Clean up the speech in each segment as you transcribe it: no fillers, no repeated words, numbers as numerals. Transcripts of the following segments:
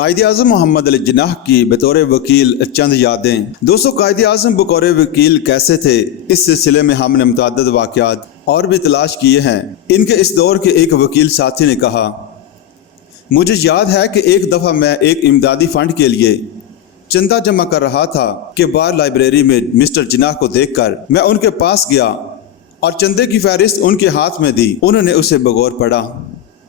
कायद आज़म मोहम्मद अली जिन्नाह की बतौर वकील चंद यादें। दोस्तों, कायद आज़म बतौर वकील कैसे थे, इस सिलसिले में हमने मुतअद्दिद वाक़यात और भी तलाश किए हैं। इनके इस दौर के एक वकील साथी ने कहा, मुझे याद है कि एक दफ़ा मैं एक इमदादी फ़ंड के लिए चंदा जमा कर रहा था कि बार लाइब्रेरी में मिस्टर जिन्नाह को देखकर मैं उनके पास गया और चंदे की फहरिस्त उनके हाथ में दी। उन्होंने उसे बगौर पढ़ा,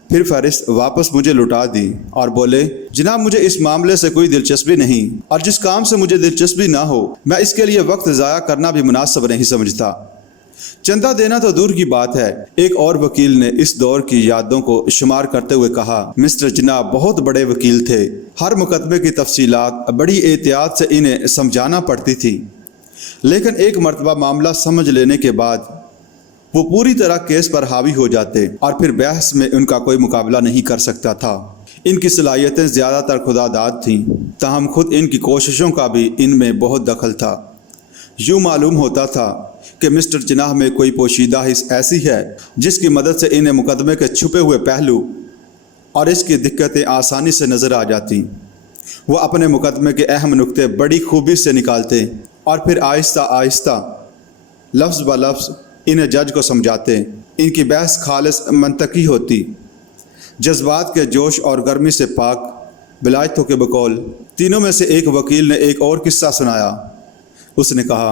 फिर फहरिस्त वापस मुझे लौटा दी और बोले, जनाब मुझे इस मामले से कोई दिलचस्पी नहीं और जिस काम से मुझे दिलचस्पी ना हो मैं इसके लिए वक्त ज़ाया करना भी मुनासिब नहीं समझता। चंदा देना तो दूर की बात है। एक और वकील ने इस दौर की यादों को शुमार करते हुए कहा, मिस्टर जिन्नाह बहुत बड़े वकील थे। हर मुकदमे की तफसीलात बड़ी एहतियात से इन्हें समझाना पड़ती थी, लेकिन एक मरतबा मामला समझ लेने के बाद वो पूरी तरह केस पर हावी हो जाते और फिर बहस में उनका कोई मुकाबला नहीं कर सकता था। इनकी सलाहियतें ज़्यादातर खुदादाद थीं, ताहम खुद इनकी कोशिशों का भी इनमें बहुत दखल था। यूँ मालूम होता था कि मिस्टर जिन्नाह में कोई पोशीदा हिस्स ऐसी है जिसकी मदद से इन्हें मुकदमे के छुपे हुए पहलू और इसकी दिक्कतें आसानी से नज़र आ जाती। वो अपने मुकदमे के अहम नुक्ते बड़ी खूबी से निकालते और फिर आहिस्ता आहिस्ता लफ्ज़ ब लफ्ज़ इन्हें जज को समझाते। इनकी बहस खालिस मंतकी होती, जज्बात के जोश और गर्मी से पाक, बिलायतों के बकौल। तीनों में से एक वकील ने एक और किस्सा सुनाया। उसने कहा,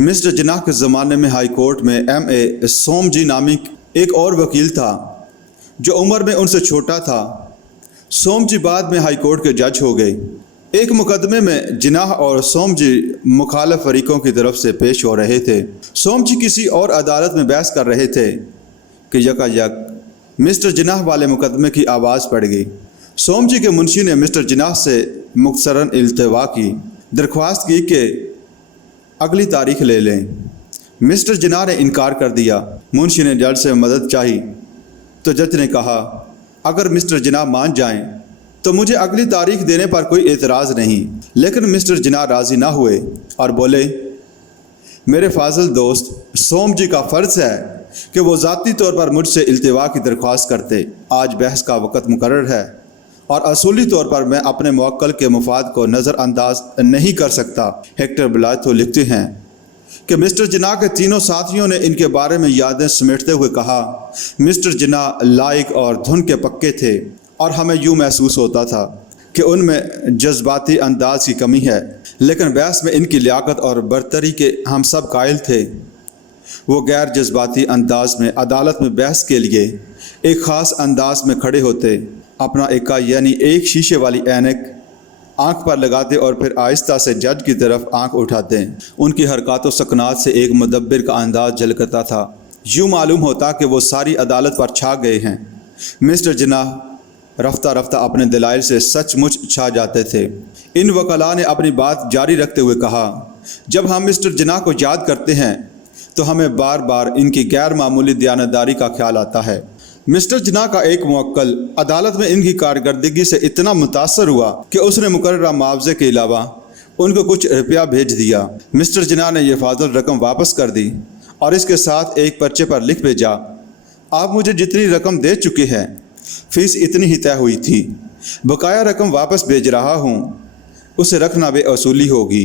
मिस्टर जिन्नाह के ज़माने में हाई कोर्ट में M.A. सोमजी नामी एक और वकील था जो उम्र में उनसे छोटा था। सोमजी बाद में हाई कोर्ट के जज हो गए। एक मुकदमे में जिन्नाह और सोमजी मुखालिफ फरीकों की तरफ से पेश हो रहे थे। सोमजी किसी और अदालत में बहस कर रहे थे कि यकायक मिस्टर जिन्नाह वाले मुकदमे की आवाज़ पड़ गई। सोमजी के मुंशी ने मिस्टर जिन्नाह से मुख्तसरन इल्तवा की, दरख्वास्त की कि अगली तारीख ले लें। मिस्टर जिन्नाह ने इनकार कर दिया। मुंशी ने जज से मदद चाही तो जज ने कहा, अगर मिस्टर जिन्नाह मान जाएं तो मुझे अगली तारीख देने पर कोई एतराज़ नहीं। लेकिन मिस्टर जिन्नाह राज़ी ना हुए और बोले, मेरे फाजिल दोस्त सोमजी का फ़र्ज़ है कि वो ज़ाती तौर पर मुझसे इल्तिवा की दरख्वास्त करते। आज बहस का वक़्त मुकर्रर है और असूली तौर पर मैं अपने मुवक्किल के मुफाद को नज़रअंदाज नहीं कर सकता। हेक्टर बिलायतो लिखते हैं कि मिस्टर जिन्नाह के तीनों साथियों ने इनके बारे में यादें समेटते हुए कहा, मिस्टर जिन्नाह लायक और धुन के पक्के थे और हमें यूँ महसूस होता था कि उनमें जज्बाती अंदाज की कमी है, लेकिन बहस में इनकी लियाकत और बरतरी के हम सब कायल थे। वो गैर जज्बाती अंदाज में अदालत में बहस के लिए एक ख़ास अंदाज में खड़े होते, अपना एका यानी एक शीशे वाली ऐनक आँख पर लगाते और फिर आहिस्ता से जज की तरफ आँख उठाते। उनकी हरकत व सकनात से एक मुदब्बिर का अंदाज झलकता था। यूँ मालूम होता कि वो सारी अदालत पर छा गए हैं। मिस्टर जिन्नाह रफ्ता रफ्ता अपने दलाइल से सचमुच छा जाते थे। इन वकला ने अपनी बात जारी रखते हुए कहा, जब हम मिस्टर जिन्नाह को याद करते हैं तो हमें बार बार इनकी गैर मामूली दयानतदारी का ख्याल आता है। मिस्टर जिन्नाह का एक मुवक्किल अदालत में इनकी कारकर्दगी से इतना मुतासर हुआ कि उसने मुकर्ररा मुआवजे के अलावा उनको कुछ रुपया भेज दिया। मिस्टर जिन्नाह ने यह फाजिल रकम वापस कर दी और इसके साथ एक पर्चे पर लिख भेजा, आप मुझे जितनी रकम दे चुके हैं फीस इतनी ही तय हुई थी, बकाया रकम वापस भेज रहा हूँ, उसे रखना बेअसूली होगी।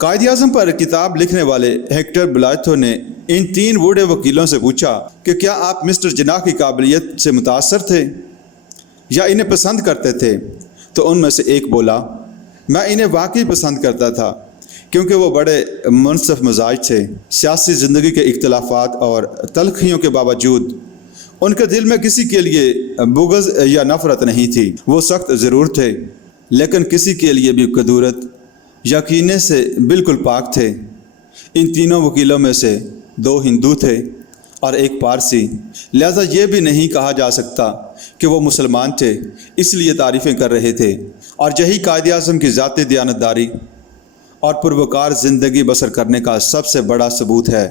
कायद आज़म पर किताब लिखने वाले हेक्टर बिलायतो ने इन तीन बूढ़े वकीलों से पूछा कि क्या आप मिस्टर जिन्नाह की काबिलियत से मुतासर थे या इन्हें पसंद करते थे? तो उनमें से एक बोला, मैं इन्हें वाकई पसंद करता था क्योंकि वो बड़े मुनसिफ मिजाज थे। सियासी ज़िंदगी के इख्तलाफात और तलखियों के बावजूद उनके दिल में किसी के लिए बुग़्ज़ या नफ़रत नहीं थी। वो सख्त ज़रूर थे, लेकिन किसी के लिए भी कदूरत यकीने से बिल्कुल पाक थे। इन तीनों वकीलों में से दो हिंदू थे और एक पारसी, लिहाजा ये भी नहीं कहा जा सकता कि वो मुसलमान थे, इसलिए तारीफ़ें कर रहे थे। और यही कायद आज़म की ज़ाती दयानतदारी और पुरवकार ज़िंदगी बसर करने का सबसे बड़ा सबूत है।